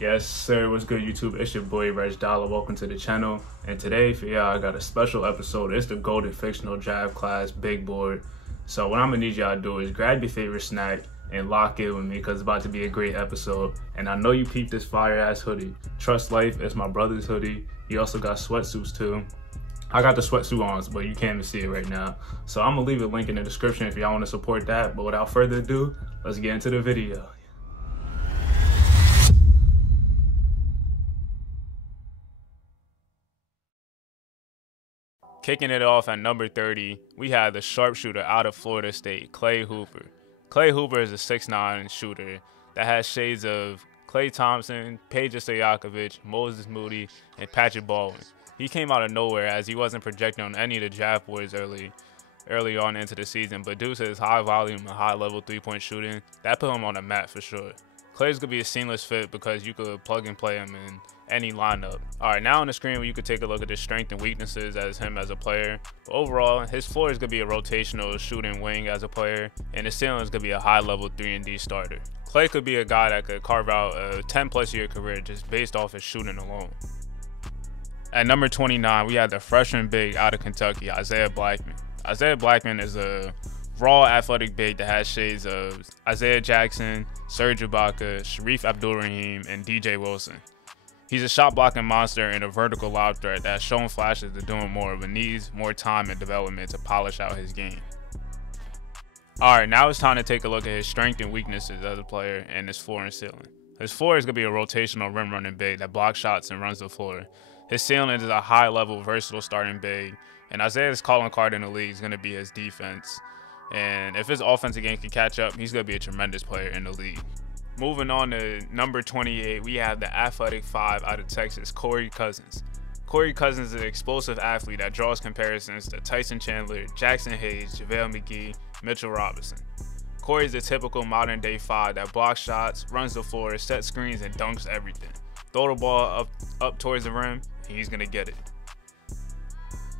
Yes, sir. What's good, YouTube? It's your boy, RegDolla. Welcome to the channel. And today, for y'all, I got a special episode. It's the GOATED Fictional Draft Class Big Board. So what I'm going to need y'all to do is grab your favorite snack and lock in with me because it's about to be a great episode. And I know you peeped this fire-ass hoodie. Trust Life, it's my brother's hoodie. He also got sweatsuits, too. I got the sweatsuit on, but you can't even see it right now. So I'm going to leave a link in the description if y'all want to support that. But without further ado, let's get into the video. Kicking it off at number 30, we have the sharpshooter out of Florida State, Klay Hooper. Klay Hooper is a 6'9" shooter that has shades of Klay Thompson, Peja Stojakovic, Moses Moody, and Patrick Baldwin. He came out of nowhere as he wasn't projected on any of the draft boards early on into the season, but due to his high volume and high level 3-point shooting, that put him on the map for sure. Klay's gonna be a seamless fit because you could plug and play him in any lineup. Alright, now on the screen you could take a look at his strengths and weaknesses as him as a player. But overall, his floor is gonna be a rotational shooting wing as a player, and his ceiling is gonna be a high level 3-and-D starter. Klay could be a guy that could carve out a 10+ year career just based off his shooting alone. At number 29, we have the freshman big out of Kentucky, Isaiah Blackman. Isaiah Blackman is a raw athletic big that has shades of Isaiah Jackson, Serge Ibaka, Sharif Abdul-Rahim, and DJ Wilson. He's a shot blocking monster and a vertical lob threat that has shown flashes of doing more, but needs more time and development to polish out his game. Alright, now it's time to take a look at his strengths and weaknesses as a player and his floor and ceiling. His floor is going to be a rotational rim running big that blocks shots and runs the floor. His ceiling is a high level versatile starting big, and Isaiah's calling card in the league is going to be his defense. And if his offensive game can catch up, he's going to be a tremendous player in the league. Moving on to number 28, we have the athletic 5 out of Texas, CORY Cousins. CORY Cousins is an explosive athlete that draws comparisons to Tyson Chandler, Jackson Hayes, JaVale McGee, Mitchell Robinson. CORY is a typical modern day 5 that blocks shots, runs the floor, sets screens, and dunks everything. Throw the ball up towards the rim, and he's going to get it.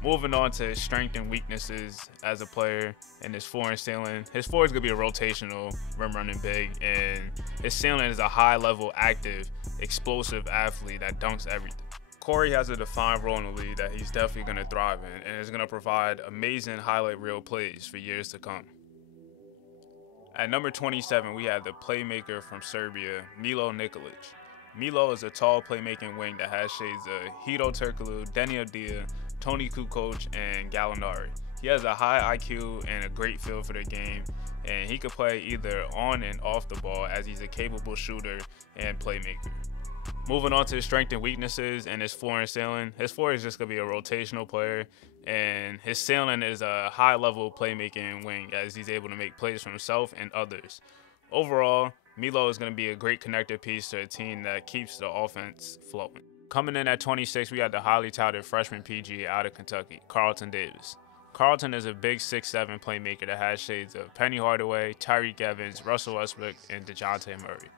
Moving on to his strengths and weaknesses as a player and his floor and ceiling. His floor is going to be a rotational rim running big, and his ceiling is a high level active explosive athlete that dunks everything. CORY has a defined role in the league that he's definitely going to thrive in and is going to provide amazing highlight reel plays for years to come. At number 27, we have the playmaker from Serbia, MILO NIKOLIC. MILO is a tall playmaking wing that has shades of Hedo Turkoglu, Denny Dia, Tony Kukoc, and Gallinari. He has a high IQ and a great feel for the game, and he can play either on and off the ball as he's a capable shooter and playmaker. Moving on to his strengths and weaknesses and his floor and ceiling. His floor is just going to be a rotational player, and his ceiling is a high-level playmaking wing as he's able to make plays for himself and others. Overall, MILO is going to be a great connector piece to a team that keeps the offense flowing. Coming in at 26, we have the highly touted freshman PG out of Kentucky, Carlton Davis. Carlton is a big 6'7" playmaker that has shades of Penny Hardaway, Tyreke Evans, Russell Westbrook, and DeJounte Murray.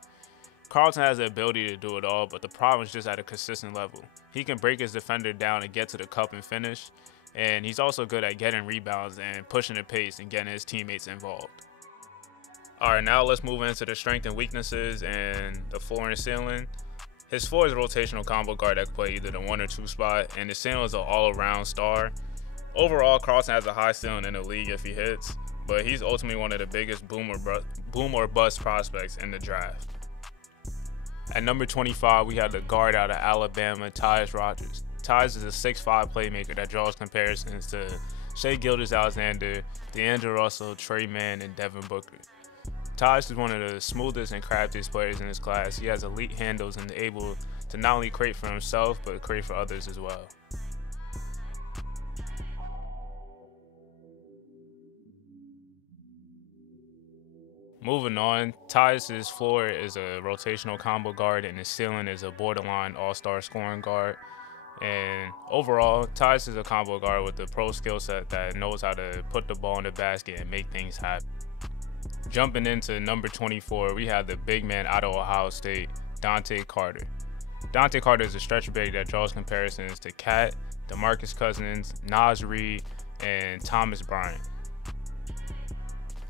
Carlton has the ability to do it all, but the problem is just at a consistent level. He can break his defender down and get to the cup and finish, and he's also good at getting rebounds and pushing the pace and getting his teammates involved. Alright, now let's move into the strengths and weaknesses and the floor and ceiling. His floor is a rotational combo guard that can play either the 1 or 2 spot, and his ceiling is an all-around star. Overall, Carlton has a high ceiling in the league if he hits, but he's ultimately one of the biggest boom or bust prospects in the draft. At number 25, we have the guard out of Alabama, TYUS RODGERS. TYUS is a 6'5" playmaker that draws comparisons to Shai Gilgeous-Alexander, D'Angelo Russell, Trey Mann, and Devin Booker. TYUS is one of the smoothest and craftiest players in his class. He has elite handles and is able to not only create for himself, but create for others as well. Moving on, TYUS' floor is a rotational combo guard and his ceiling is a borderline all-star scoring guard. And overall, TYUS is a combo guard with a pro skill set that knows how to put the ball in the basket and make things happen. Jumping into number 24, we have the big man out of Ohio State, DONTE Carter. DONTE Carter is a stretch big that draws comparisons to Cat, DeMarcus Cousins, Naz Reid, and Thomas Bryant.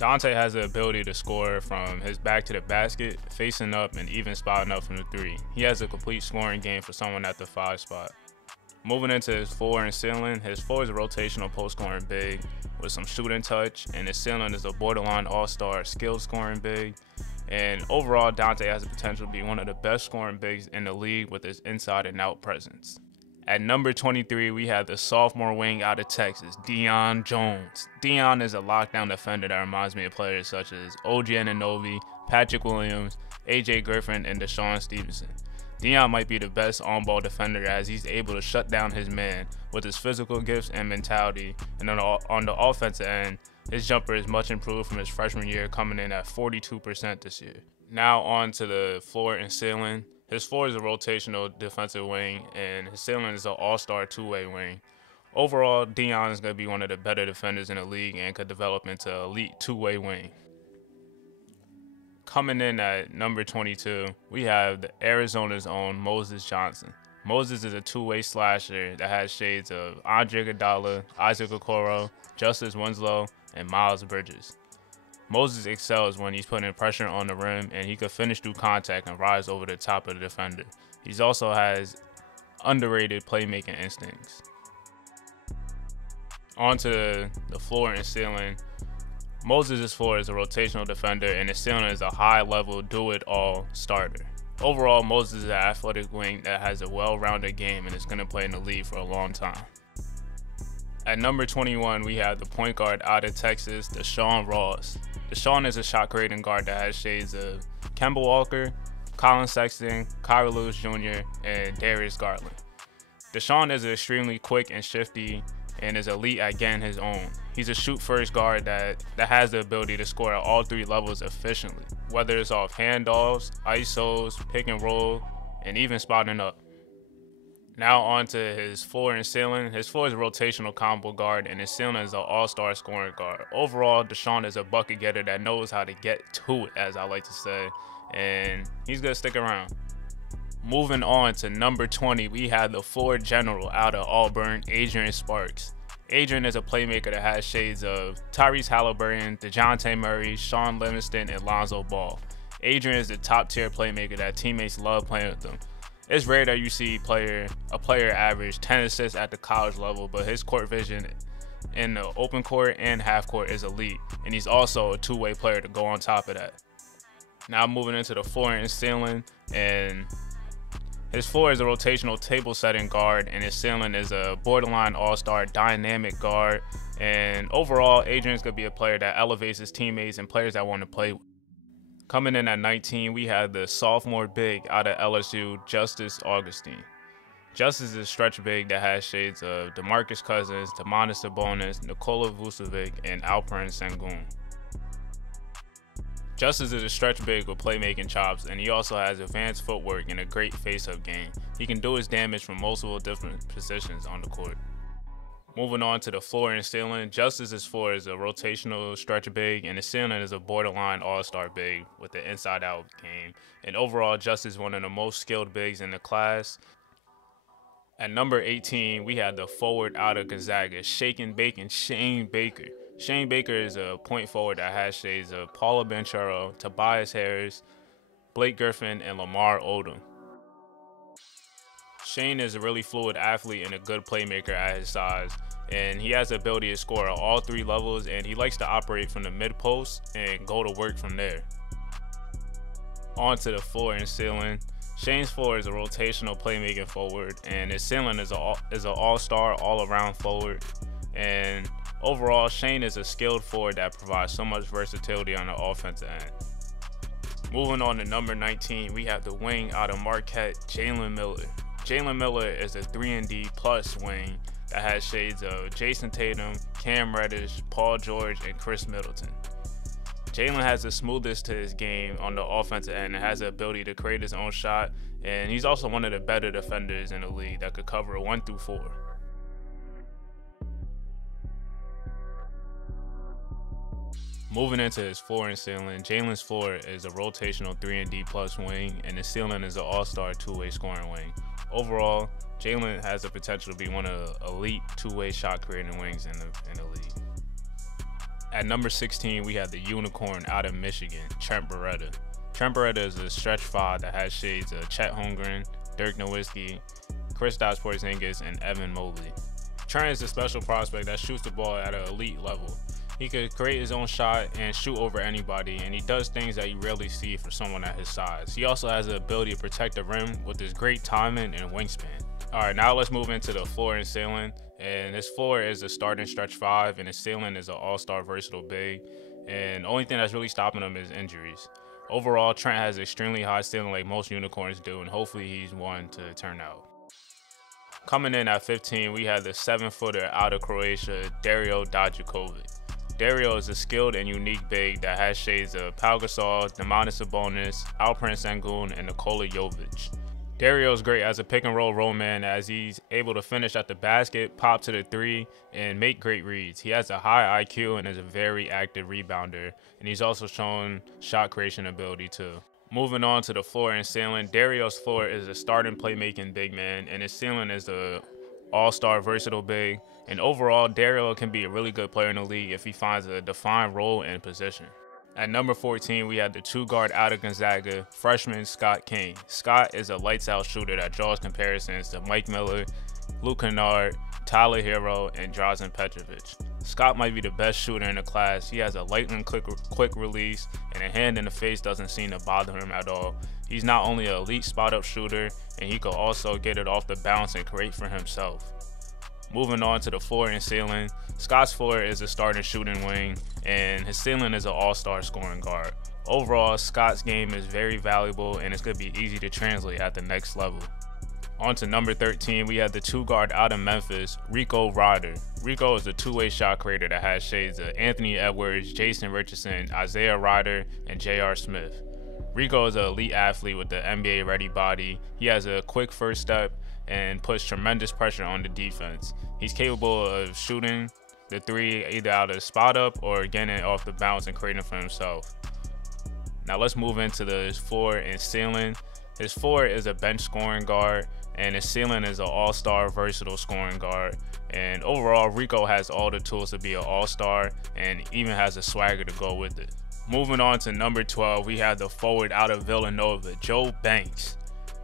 DONTE has the ability to score from his back to the basket, facing up, and even spotting up from the 3. He has a complete scoring game for someone at the 5 spot. Moving into his floor and ceiling, his floor is a rotational post scoring big with some shooting touch, and his ceiling is a borderline all-star skill scoring big. And overall, DONTE has the potential to be one of the best scoring bigs in the league with his inside and out presence. At number 23, we have the sophomore wing out of Texas, DION Jones. DION is a lockdown defender that reminds me of players such as OG Anunoby, Patrick Williams, AJ Griffin, and Deshaun Stevenson. DION might be the best on-ball defender as he's able to shut down his man with his physical gifts and mentality. And on the offensive end, his jumper is much improved from his freshman year, coming in at 42% this year. Now on to the floor and ceiling. His floor is a rotational defensive wing, and his ceiling is an all-star two-way wing. Overall, DION is going to be one of the better defenders in the league and could develop into an elite two-way wing. Coming in at number 22, we have the Arizona's own Moses Johnson. Moses is a two-way slasher that has shades of RegDolla, Isaac Okoro, Justice Winslow, and Miles Bridges. Moses excels when he's putting pressure on the rim, and he can finish through contact and rise over the top of the defender. He also has underrated playmaking instincts. Onto the floor and ceiling. Moses' floor is a rotational defender, and his ceiling is a high-level do-it-all starter. Overall, Moses is an athletic wing that has a well-rounded game and is going to play in the league for a long time. At number 21, we have the point guard out of Texas, Deshaun Ross. Deshaun is a shot-creating guard that has shades of Kemba Walker, Colin Sexton, Kyrie Lewis Jr., and Darius Garland. Deshaun is extremely quick and shifty and is elite at getting his own. He's a shoot-first guard that has the ability to score at all 3 levels efficiently, whether it's off handoffs, ISOs, pick and roll, and even spotting up. Now on to his floor and ceiling. His floor is a rotational combo guard, and his ceiling is an all-star scoring guard. Overall, Deshaun is a bucket getter that knows how to get to it, as I like to say, and he's going to stick around. Moving on to number 20, we have the floor general out of Auburn, Adrian Sparks. Adrian is a playmaker that has shades of Tyrese Halliburton, DeJounte Murray, Sean Livingston, and Lonzo Ball. Adrian is the top-tier playmaker that teammates love playing with him. It's rare that you see a player average 10 assists at the college level, but his court vision in the open court and half court is elite, and he's also a two-way player to go on top of that. Now moving into the floor and ceiling, and his floor is a rotational table setting guard, and his ceiling is a borderline all-star dynamic guard. And overall, Adrian's going to be a player that elevates his teammates and players that want to play with. Coming in at 19, we have the sophomore big out of LSU, Justice Augustine. Justice is a stretch big that has shades of DeMarcus Cousins, Domantas Sabonis, Nikola Vucevic, and Alperen Sengun. Justice is a stretch big with playmaking chops, and he also has advanced footwork and a great face-up game. He can do his damage from multiple different positions on the court. Moving on to the floor and ceiling, Justice's floor is a rotational stretch big, and the ceiling is a borderline all-star big with the inside-out game. And overall, Justice is one of the most skilled bigs in the class. At number 18, we have the forward out of Gonzaga, Shane Baker. Shane Baker is a point forward that has shades of Paolo Banchero, Tobias Harris, Blake Griffin, and Lamar Odom. Shane is a really fluid athlete and a good playmaker at his size, and he has the ability to score at all 3 levels, and he likes to operate from the mid post and go to work from there. On to the floor and ceiling. Shane's floor is a rotational playmaking forward, and his ceiling is an all-star all-around forward. And overall, Shane is a skilled forward that provides so much versatility on the offensive end. Moving on to number 19, we have the wing out of Marquette, Jalen Miller. Jalen Miller is a 3-and-D plus wing that has shades of Jason Tatum, Cam Reddish, Paul George, and Chris Middleton. Jalen has the smoothest to his game on the offensive end and has the ability to create his own shot, and he's also one of the better defenders in the league that could cover 1 through 4. Moving into his floor and ceiling, Jalen's floor is a rotational 3-and-D plus wing, and his ceiling is an all-star 2-way scoring wing. Overall, Jalen has the potential to be one of the elite 2-way shot creating wings in the league. At number 16, we have the unicorn out of Michigan, Trent Beretta. Trent Beretta is a stretch 5 that has shades of Chet Holmgren, Dirk Nowitzki, Kristaps Porzingis, and Evan Mobley. Trent is a special prospect that shoots the ball at an elite level. He could create his own shot and shoot over anybody, and he does things that you rarely see for someone at his size. He also has the ability to protect the rim with his great timing and wingspan. Alright, now let's move into the floor and ceiling. And his floor is a starting stretch 5, and his ceiling is an all-star versatile big. And the only thing that's really stopping him is injuries. Overall, Trent has extremely high ceiling like most unicorns do, and hopefully he's one to turn out. Coming in at 15, we have the 7-footer out of Croatia, Dario Dajakovic. Dario is a skilled and unique big that has shades of Pau Gasol, Domantas Sabonis, Alperen Sengun, and Nikola Jovic. Dario is great as a pick and roll roll man as he's able to finish at the basket, pop to the 3, and make great reads. He has a high IQ and is a very active rebounder, and he's also shown shot creation ability too. Moving on to the floor and ceiling, Dario's floor is a starting playmaking big man, and his ceiling is a all-star versatile big. And overall, Dario can be a really good player in the league if he finds a defined role and position. At number 14, we have the 2-guard out of Gonzaga, freshman Scott King. Scott is a lights-out shooter that draws comparisons to Mike Miller, Luke Kennard, Tyler Hero, and Drazen Petrovic. Scott might be the best shooter in the class. He has a lightning quick release, and a hand in the face doesn't seem to bother him at all. He's not only an elite spot-up shooter, and he could also get it off the bounce and create for himself. Moving on to the floor and ceiling, Scott's floor is a starting shooting wing, and his ceiling is an all-star scoring guard. Overall, Scott's game is very valuable, and it's going to be easy to translate at the next level. On to number 13, we have the 2-guard out of Memphis, Rico Ryder. Rico is a two-way shot creator that has shades of Anthony Edwards, Jason Richardson, Isaiah Ryder, and J.R. Smith. Rico is an elite athlete with the NBA-ready body. He has a quick first step and puts tremendous pressure on the defense. He's capable of shooting the 3 either out of spot up or getting it off the bounce and creating for himself. Now let's move into the floor and ceiling. His floor is a bench scoring guard, and his ceiling is an all-star versatile scoring guard. And overall, Rico has all the tools to be an all-star and even has a swagger to go with it. Moving on to number 12, we have the forward out of Villanova, Joe Banks.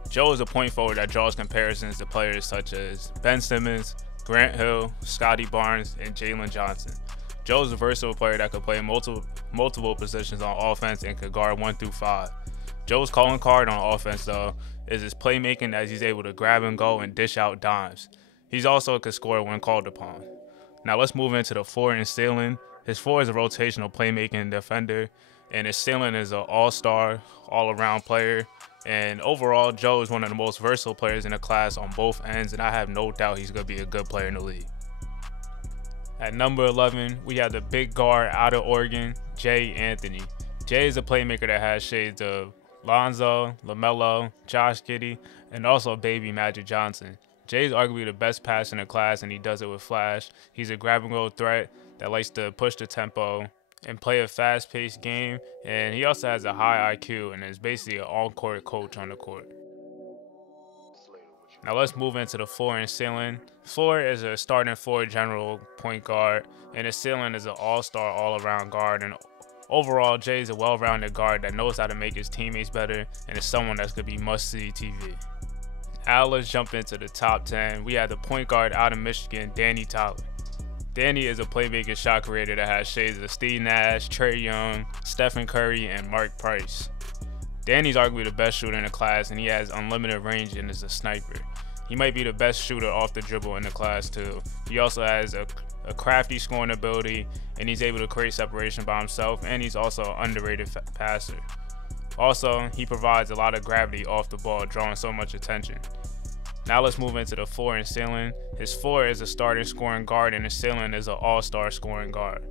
Joe is a point forward that draws comparisons to players such as Ben Simmons, Grant Hill, Scotty Barnes, and Jalen Johnson. Joe is a versatile player that could play multiple positions on offense and could guard 1 through 5. Joe's calling card on offense, though, is his playmaking as he's able to grab and go and dish out dimes. He's also could score when called upon. Now let's move into the floor and ceiling. His floor is a rotational playmaking defender, and his ceiling is an all-star, all-around player. And overall, Joe is one of the most versatile players in the class on both ends, and I have no doubt he's going to be a good player in the league. At number 11, we have the big guard out of Oregon, JAYANTHONY. Jay is a playmaker that has shades of Lonzo, LaMelo, Josh Giddey, and also baby Magic Johnson. Jay is arguably the best passer in the class, and he does it with flash. He's a grab-and-go threat that likes to push the tempo and play a fast-paced game, and he also has a high IQ and is basically an all-court coach on the court. Now let's move into the floor and ceiling. Floor is a starting floor general point guard, and his ceiling is an all-star all-around guard. And overall, Jay is a well-rounded guard that knows how to make his teammates better and is someone that's going to be must-see TV. Now let's jump into the top 10. We have the point guard out of Michigan, Danny Tyler. Danny is a playmaking shot creator that has shades of Steve Nash, Trae Young, Stephen Curry, and Mark Price. Danny's arguably the best shooter in the class, and he has unlimited range and is a sniper. He might be the best shooter off the dribble in the class too. He also has a crafty scoring ability, and he's able to create separation by himself, and he's also an underrated passer. Also, he provides a lot of gravity off the ball, drawing so much attention. Now let's move into the floor and ceiling. His floor is a starting scoring guard, and his ceiling is an all-star scoring guard.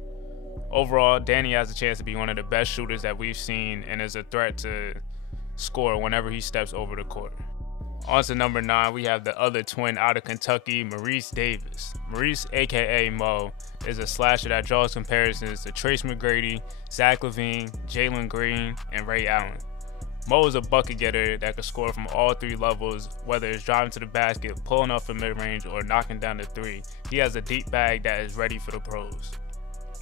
Overall, Danny has a chance to be one of the best shooters that we've seen and is a threat to score whenever he steps over the court. On to number 9, we have the other twin out of Kentucky, Maurice Davis. Maurice, aka Mo, is a slasher that draws comparisons to Trace McGrady, Zach LaVine, Jalen Green, and Ray Allen. Mo is a bucket getter that can score from all 3 levels, whether it's driving to the basket, pulling up from mid-range, or knocking down the 3. He has a deep bag that is ready for the pros.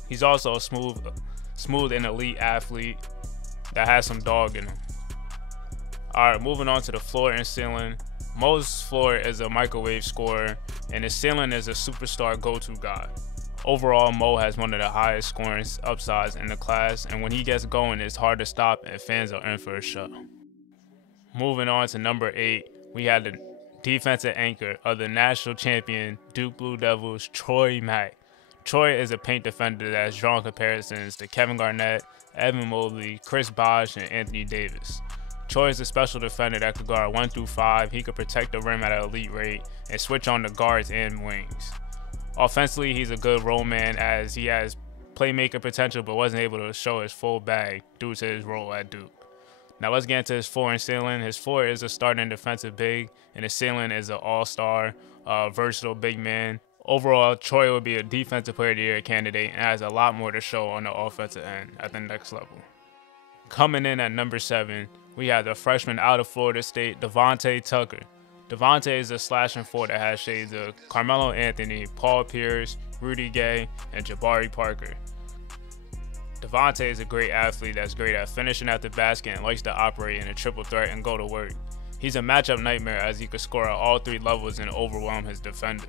He's also a smooth and elite athlete that has some dog in him. Alright, moving on to the floor and ceiling. Mo's floor is a microwave scorer, and his ceiling is a superstar go-to guy. Overall, Mo has one of the highest scoring upsides in the class, and when he gets going, it's hard to stop and fans are in for a show. Moving on to number 8, we had the defensive anchor of the national champion Duke Blue Devils, Troy Mack. Troy is a paint defender that has drawn comparisons to Kevin Garnett, Evan Mobley, Chris Bosh, and Anthony Davis. Troy is a special defender that could guard 1 through 5. He could protect the rim at an elite rate and switch on the guards and wings. Offensively, he's a good role man as he has playmaker potential but wasn't able to show his full bag due to his role at Duke. Now let's get into his floor and ceiling. His floor is a starting defensive big, and his ceiling is an all-star, versatile big man. Overall, Troy will be a defensive player of the year candidate and has a lot more to show on the offensive end at the next level. Coming in at number 7, we have the freshman out of Florida State, DeVonte Tucker. DeVonte is a slashing four that has shades of Carmelo Anthony, Paul Pierce, Rudy Gay, and Jabari Parker. DeVonte is a great athlete that's great at finishing at the basket and likes to operate in a triple threat and go to work. He's a matchup nightmare as he could score at all 3 levels and overwhelm his defender.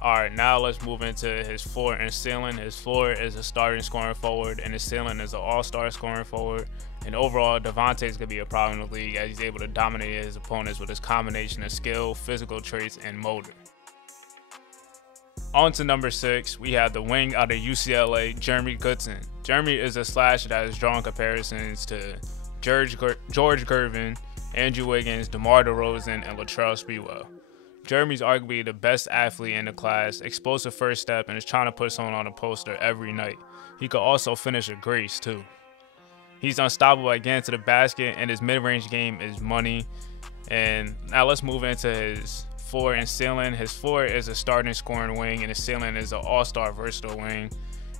Alright, now let's move into his floor and ceiling. His floor is a starting scoring forward, and his ceiling is an all-star scoring forward. And overall, DeVonte is going to be a problem in the league as he's able to dominate his opponents with his combination of skill, physical traits, and motor. On to number 6, we have the wing out of UCLA, Jeremy Goodson. Jeremy is a slasher that has drawn comparisons to George Gervin, Andrew Wiggins, DeMar DeRozan, and Latrell Sprewell. Jeremy's arguably the best athlete in the class, explosive first step, and is trying to put someone on a poster every night. He could also finish a grace too. He's unstoppable at getting to the basket, and his mid-range game is money. And now let's move into his floor and ceiling. His floor is a starting scoring wing, and his ceiling is an all-star versatile wing.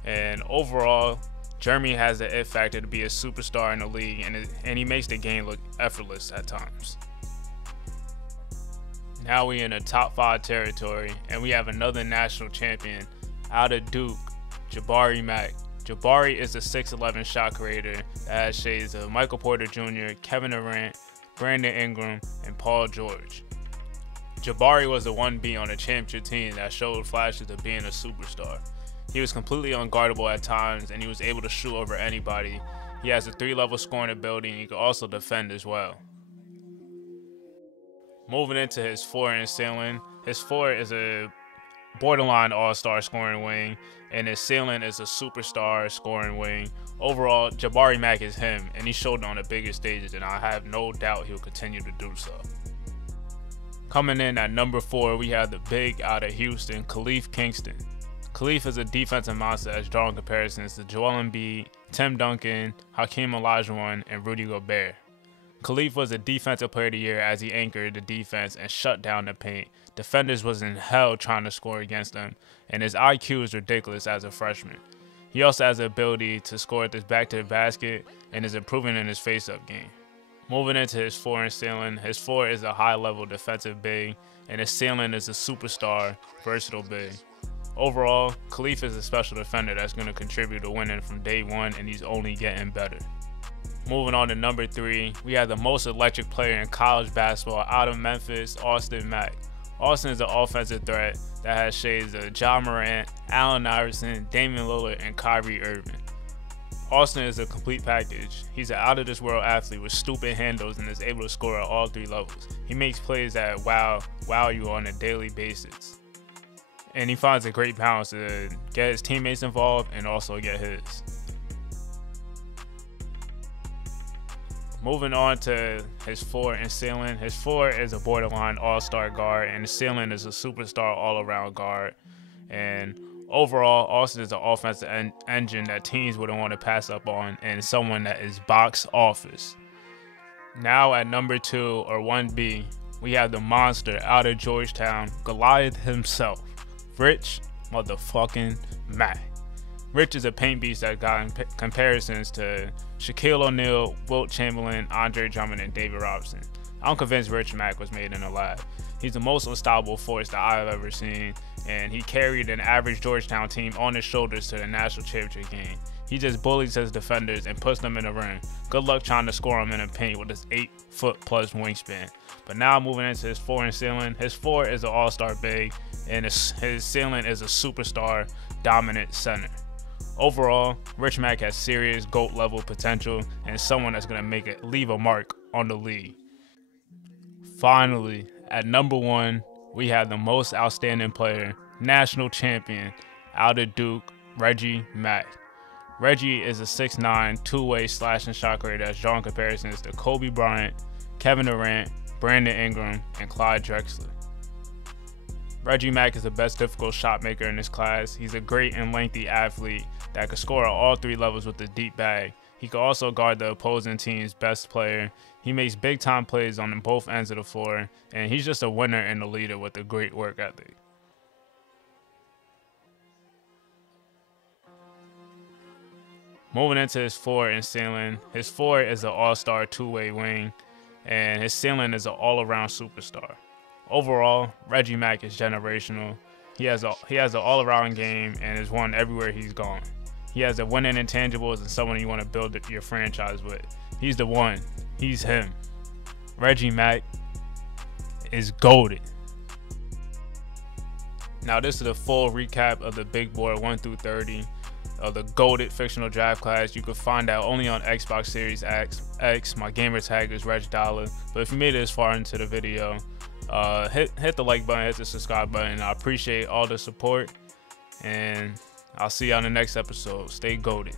And overall, Jeremy has the it factor to be a superstar in the league, and he makes the game look effortless at times. Now we in the top 5 territory, and we have another national champion out of Duke, Jabari Mack. Jabari is a 6'11" shot creator that has shades of Michael Porter Jr., Kevin Durant, Brandon Ingram, and Paul George. Jabari was the 1B on a championship team that showed flashes of being a superstar. He was completely unguardable at times, and he was able to shoot over anybody. He has a 3-level scoring ability, and he can also defend as well. Moving into his floor and ceiling, his floor is a borderline all-star scoring wing, and his ceiling is a superstar scoring wing. Overall, Jabari Mack is him, and he showed it on the biggest stages, and I have no doubt he'll continue to do so. Coming in at number 4, we have the big out of Houston, KHALIF Kingston. KHALIF is a defensive monster that's drawn comparisons to Joel Embiid, Tim Duncan, Hakeem Olajuwon, and Rudy Gobert. KHALIF was a defensive player of the year as he anchored the defense and shut down the paint. Defenders was in hell trying to score against him, and his IQ is ridiculous as a freshman. He also has the ability to score with his back to the basket and is improving in his face-up game. Moving into his floor and ceiling, his floor is a high-level defensive big, and his ceiling is a superstar, versatile big. Overall, KHALIF is a special defender that's going to contribute to winning from day one, and he's only getting better. Moving on to number 3, we have the most electric player in college basketball out of Memphis, Austin Mack. Austin is an offensive threat that has shades of Ja Morant, Allen Iverson, Damian Lillard, and Kyrie Irving. Austin is a complete package. He's an out-of-this-world athlete with stupid handles and is able to score at all 3 levels. He makes plays that wow you on a daily basis. And he finds a great balance to get his teammates involved and also get his. Moving on to his floor and ceiling. His floor is a borderline all-star guard, and his ceiling is a superstar all-around guard. And overall, Austin is an offensive engine that teams wouldn't want to pass up on, and someone that is box office. Now at number 2, or 1B, we have the monster out of Georgetown, Goliath himself, Rich motherfucking Mack. Rich is a paint beast that got comparisons to Shaquille O'Neal, Wilt Chamberlain, Andre Drummond, and David Robinson. I'm convinced Rich Mack was made in a lab. He's the most unstoppable force that I've ever seen, and he carried an average Georgetown team on his shoulders to the national championship game. He just bullies his defenders and puts them in the ring. Good luck trying to score him in the paint with his 8-foot+ wingspan. But now moving into his floor and ceiling, his floor is an all-star big, and his ceiling is a superstar dominant center. Overall, Rich Mack has serious GOAT level potential and someone that's going to leave a mark on the league. Finally, at number 1, we have the most outstanding player, national champion, out of Duke, Reggie Mack. Reggie is a 6'9", two-way slash and shot creator that's drawing comparisons to Kobe Bryant, Kevin Durant, Brandon Ingram, and Clyde Drexler. Reggie Mack is the best difficult shot maker in this class. He's a great and lengthy athlete that can score at all 3 levels with a deep bag. He can also guard the opposing team's best player. He makes big time plays on both ends of the floor, and he's just a winner and a leader with a great work ethic. Moving into his floor and ceiling, his floor is an all-star two-way wing, and his ceiling is an all-around superstar. Overall, Reggie Mack is generational. He has an all-around game and has won everywhere he's gone. He has a winning intangibles and someone you want to build your franchise with. He's the one. He's him. Reggie Mack is GOATED. Now this is a full recap of the big board 1 through 30 of the GOATED fictional draft class. You can find out only on Xbox Series X. My gamertag is RegDolla. But if you made it this far into the video, hit the like button, hit the subscribe button. I appreciate all the support, and I'll see you on the next episode. Stay GOATED.